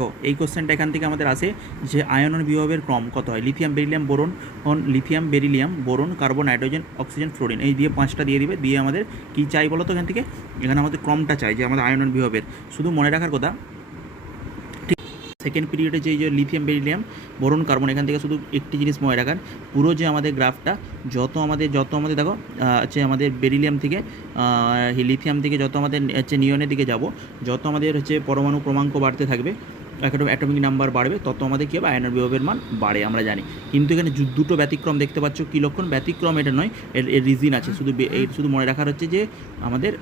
দেখো এই কোশ্চেনটা এখান থেকে আমাদের আসে যে আয়নন বিভবের ক্রম কত হয়, lithium beryllium boron, lithium beryllium boron carbon nitrogen oxygen fluorine, এই দিয়ে 5টা দিয়ে দিবে, দিয়ে আমাদের কী চাই বলো তো এখান থেকে, এখানে আমাদের ক্রমটা চাই যে আমাদের আয়নন বিভবের। শুধু মনে রাখার কথা সেকেন্ড পিরিয়ডে যে লিথিয়াম বেরিলিয়াম বোরন কার্বন, এখান থেকে শুধু একটি জিনিস মনে রাখার, পুরো যে আমাদের গ্রাফটা যত আমাদের দেখো হচ্ছে আমাদের বেরিলিয়াম থেকে লিথিয়াম থেকে যত আমাদের হচ্ছে নিয়নের দিকে যাব, যত আমাদের হচ্ছে পরমাণু ক্রমাঙ্ক বাড়তে থাকবে, অ্যাটমিক নাম্বার বাড়বে, তত আমাদের কী হবে আয়নন বিভবের মান বাড়ে আমরা জানি। কিন্তু এখানে দুটো ব্যতিক্রম দেখতে পাচ্ছ, কী লক্ষণ ব্যতিক্রম এটা নয়, এর রিজন আছে, শুধু মনে রাখার হচ্ছে যে আমাদের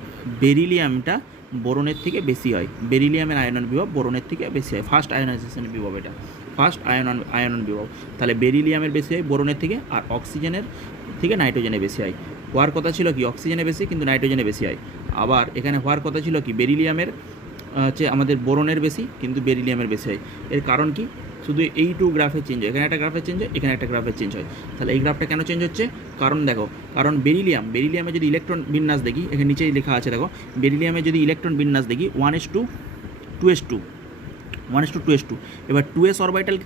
বেরিলিয়ামটা বোরনের থেকে বেশি হয়, বেরিলিয়ামের আয়নন বিভব বোরনের থেকে বেশি হয়, ফার্স্ট আয়নাইজেশন বিভব, এটা ফার্স্ট আয়নন বিভব, তাহলে বেরিলিয়ামের বেশি হয় বোরনের থেকে, আর অক্সিজেনের থেকে নাইট্রোজেনে বেশি হয়। হওয়ার কথা ছিল কি অক্সিজেনে বেশি, কিন্তু নাইট্রোজেনে বেশি হয়। আবার এখানে হওয়ার কথা ছিল কি বেরিলিয়ামের হচ্ছে আমাদের বোরনের বেশি, কিন্তু বেরিলিয়ামের বেশি হয়। এর কারণ কি, শুধু এই টু গ্রাফে চেঞ্জ হয়, এখানে একটা গ্রাফে চেঞ্জ হয়, এখানে একটা গ্রাফে চেঞ্জ হয়। তাহলে এই গ্রাফটা কেন চেঞ্জ হচ্ছে, কারণ দেখো, কারণ বেরিলিয়ামে যদি ইলেকট্রন বিন্যাস দেখি, এখানে নিচেই লেখা আছে দেখো, বেরিলিয়ামে যদি ইলেকট্রন বিন্যাস দেখি 1:2:2, 1:2:2, এবার 2s অরবিটাল,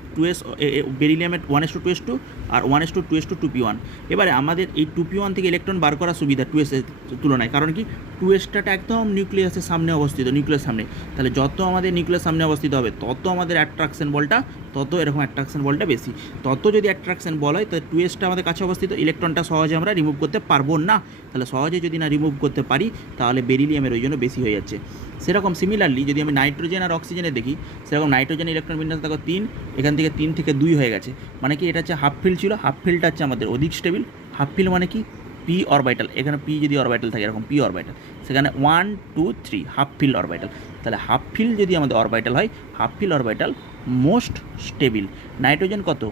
বেরিলিয়ামের 1:2:2 আর 1:2:2p1। এবারে আমাদের এই 2p1 থেকে ইলেকট্রন বার করা সুবিধা 2s এর তুলনায়, কারণ কি 2sটা একদম নিউক্লিয়াসের সামনে অবস্থিত, নিউক্লিয়াস সামনে, তাহলে যত আমাদের নিউক্লিয়াস সামনে অবস্থিত হবে তত আমাদের অ্যাট্রাকশন বলটা, তত এরকম অ্যাট্রাকশন বলটা বেশি, তত যদি অ্যাট্রাকশন বল হয় তাহলে 2sটা আমাদের কাছে অবস্থিত, ইলেকট্রনটা সহজে আমরা রিমুভ করতে পারবো না, তাহলে সহজে যদি না রিমুভ করতে পারি তাহলে বেরিলিয়ামের ওই জন্য বেশি হয়ে যাচ্ছে। সেরকম সিমিলারলি যদি আমি নাইট্রোজেন আর অক্সিজেনে দেখি, সেরকম নাইট্রোজেন ইলেকট্রন বিন্যাস দেখো 3, এখান থেকে 3 থেকে 2 হয়ে গেছে, মানে কি এটা হচ্ছে হাফ ফিল ছিল, হাফ ফিলটা হচ্ছে আমাদের অধিক স্টেবিল। হাফ ফিল মানে কি পি অরবিটাল, এখানে পি যদি অরবিটাল থাকে এরকম পি অরবিটাল, সেখানে 1 2 3 হাফ ফিল অরবিটাল, তাহলে হাফ ফিল যদি আমাদের অরবিটাল হয়, half fill orbital most stable. Nitrogen কত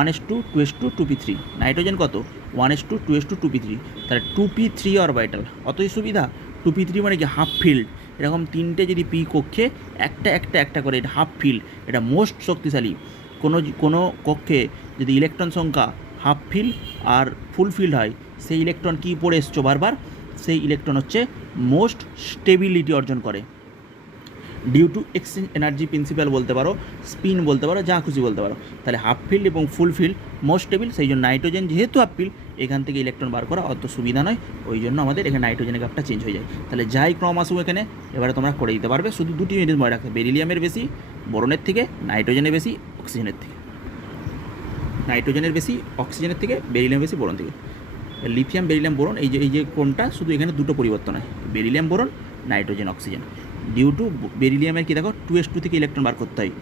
1:2:2p3, নাইট্রোজেন কত 1:2:2p3, তাহলে 2p3 অরবিটাল, অতই সুবিধা। 2p3 মানে কি হাফ ফিল্ড, এরকম 3টে যদি পি কক্ষে একটা করে এটা হাফ ফিল্ড, এটা মোস্ট শক্তিশালী। কোনো কক্ষে যদি ইলেকট্রন সংখ্যা হাফ ফিল আর ফুল ফিল্ড হয়, সেই ইলেকট্রন কী পড়ে এসছো বারবার, সেই ইলেকট্রন হচ্ছে মোস্ট স্টেবিলিটি অর্জন করে, due to exchange energy principle বলতে পারো, স্পিন বলতে পারো, যা খুশি বলতে পারো। তাহলে হাফ ফিল্ড এবং ফুল ফিল্ড মোস্ট স্টেবিল, সেই জন্য নাইট্রোজেন যেহেতু হাফ ফিল্ড, এখান থেকে ইলেকট্রন বার করা অত সুবিধা নয়, ওই জন্য আমাদের এখানে নাইট্রোজেনের গ্রাফটা চেঞ্জ হয়ে যায়। তাহলে যাই ক্রম আসুক এখানে, এবারে তোমরা করে দিতে পারবে, শুধু দুটি জিনিস মনে রাখবে, বেরিলিয়ামের বেশি বোরনের থেকে, নাইট্রোজেনের বেশি অক্সিজেনের থেকে, নাইট্রোজেনের বেশি অক্সিজেনের থেকে, বেরিলিয়াম বেশি বোরন থেকে। লিথিয়াম বেরিলিয়াম বোরন এই যে কোনটা, শুধু এখানে দুটো পরিবর্তন হয়, beryllium boron, nitrogen oxygen, due to বেরিলিয়ামের কি দেখো 2s2 থেকে ইলেকট্রন বার করতে হয়,